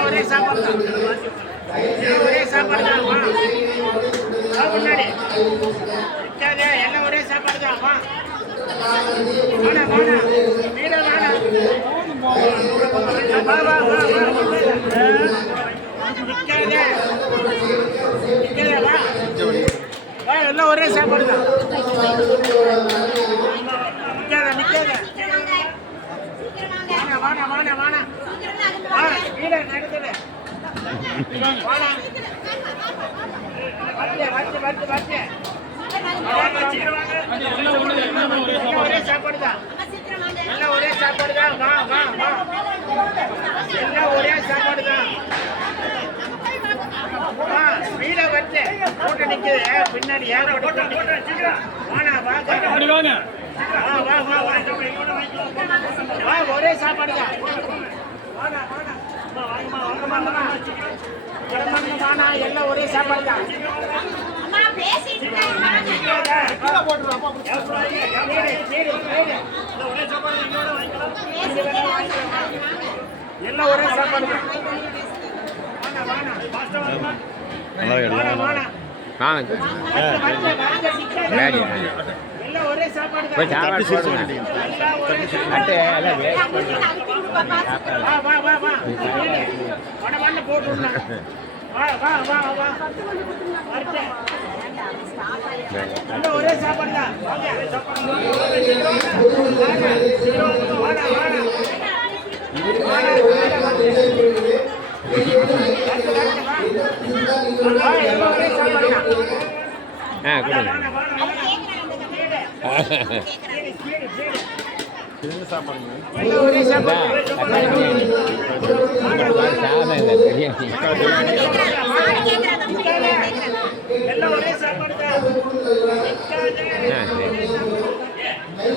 ஒரே சாப்பாடு தான் ஒரே சாப்பாடு தான் முன்னாடி இருக்காதே எல்லாம் ஒரே சாப்பாடு தான் வாடா வாடா வீட வாடா வா வா வா நிக்காதே நிக்காதே வா வா எல்லாம் ஒரே சாப்பாடு தான் நிக்காதே நிக்காதே வாடா வாடா வாடா வா வீட நடத்துடு வாடா வந்து ஒரே சாப்பாடு தான் எல்லாம் ஒரே சாப்பாடு தான் வா வா வா எல்லாம் ஒரே சாப்பாடு தான் வா வீட வந்து போட்டு நிக்குது பின்னாடி வாடா வா வா வா வா வா ஒரே சாப்பாடு தான் வாடா வாடா வாங்கம்மா எல்லாம் ஒரே சாப்பாடு தான் எல்லாம் ஒரே சாப்பாடு தான் எல்லாம் ஒரே சாப்பாடு வா வா வா வட போட்டு வா வா வா வா எல்லாம் ஒரே சாப்பாடு தான் சாப்பாடு